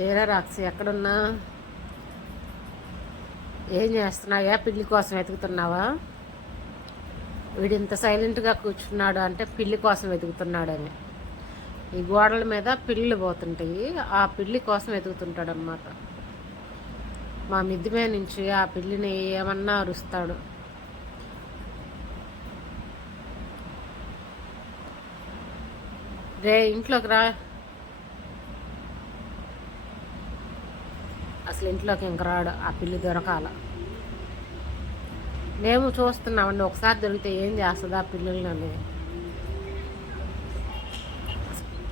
ఏరా రాక్షి ఎక్కడున్నా? ఏం చేస్తున్నాయా? పిల్లి కోసం వెతుకుతున్నావా? వీడు ఇంత సైలెంట్గా కూర్చున్నాడు అంటే పిల్లి కోసం వెతుకుతున్నాడని. ఈ గోడల మీద పిల్లులు పోతుంటాయి, ఆ పిల్లి కోసం వెతుకుతుంటాడు అనమాట. మా మిద్ది మీద నుంచి ఆ పిల్లిని ఏమన్నా అరుస్తాడు. రే ఇంట్లోకి రా. అసలు ఇంట్లోకి ఇంక రాడు, ఆ పిల్లి దొరకాల. మేము చూస్తున్నామండి, ఒకసారి దొరికితే ఏం చేస్తుంది ఆ పిల్లలని.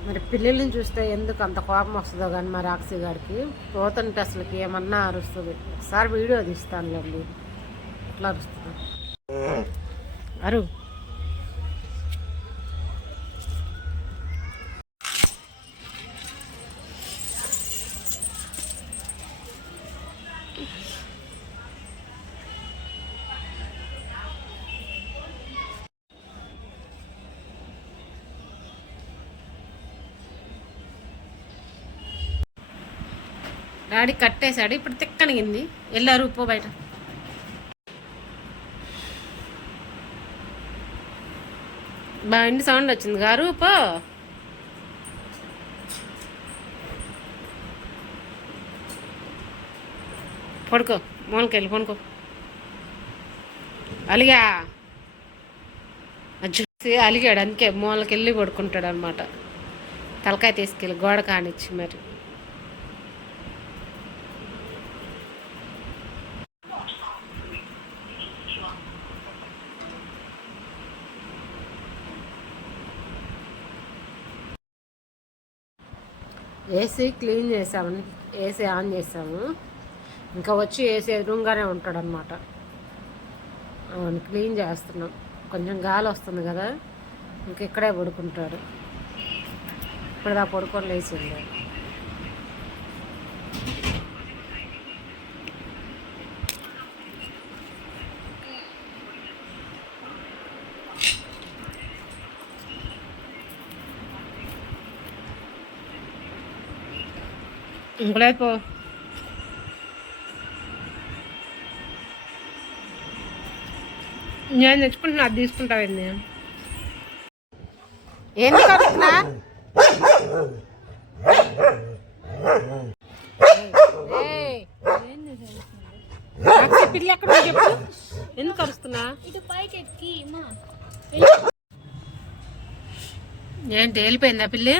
మరి పిల్లల్ని చూస్తే ఎందుకు అంత కోపం వస్తుందో కానీ మరి రాక్షి గారికి పోతుంటే అసలుకి ఏమన్నా అరుస్తుంది. ఒకసారి వీడియో తీస్తానులేండి ఎట్లా అరుస్తుంది. అరు డాడీ కట్టేశాడు, ఇప్పుడు తిక్కనిగింది. వెళ్ళారు పో బయట. బండి సౌండ్ వచ్చింది గారు పో. పడుకో, మూలకెళ్ళి పడుకో. అలిగా చూసి అలిగాడు, అందుకే మూలకెళ్ళి పడుకుంటాడు అనమాట. తలకాయ తీసుకెళ్ళి గోడ కానిచ్చి మరి. ఏసీ క్లీన్ చేసాము, ఏసీ ఆన్ చేసాము. ఇంకా వచ్చి ఏసీ ఎదురుగానే ఉంటాడనమాట. క్లీన్ చేస్తున్నాం. కొంచెం గాలి వస్తుంది కదా, ఇంక ఇక్కడే పడుకుంటాడు. ఇప్పుడు దా పడుకొని లేచింది. ఇంకలేదు నేను తెచ్చుకుంటున్నా, అది తీసుకుంటావండి. ఎందుకు వస్తున్నా? పిల్లి ఎక్కడ చెప్పు, ఎందుకు అరుస్తున్నా? ఏంటి వెళ్ళిపోయిందా పిల్లి?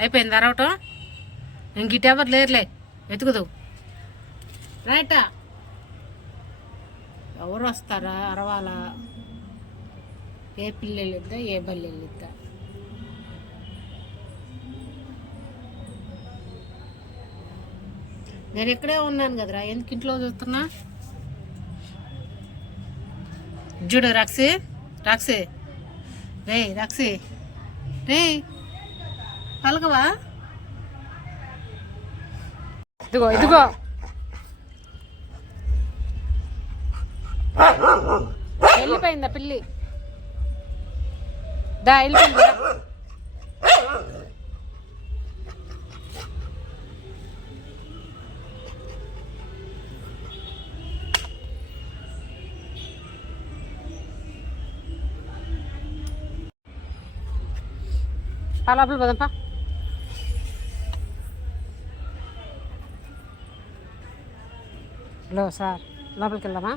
అయిపోయింది అరవటం? ఇంక ఇటు ఎవరు లేరులే, వెతుకుదు రైటా. ఎవరు వస్తారా అరవాలా? ఏ పిల్లి వెళ్ళిద్దా, ఏ బల్లి వెళ్ళిద్దా? నేను ఇక్కడే ఉన్నాను కదరా, ఎందుకు ఇంట్లో చూస్తున్నా? చూడు రాక్షి, రాక్షి రే, రాక్షి రే, పలకవా? ఇదిగో ఇదిగో, వెళ్ళిపోయిందా పిల్లి? దా వెళ్ళిపోయింది. లోపల పోదాంపా. హలో సార్, లోపలికి వెళ్దామా?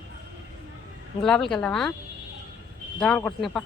ఇంక లోపలికి వెళ్దామా? దోమలు కొట్టినాపా.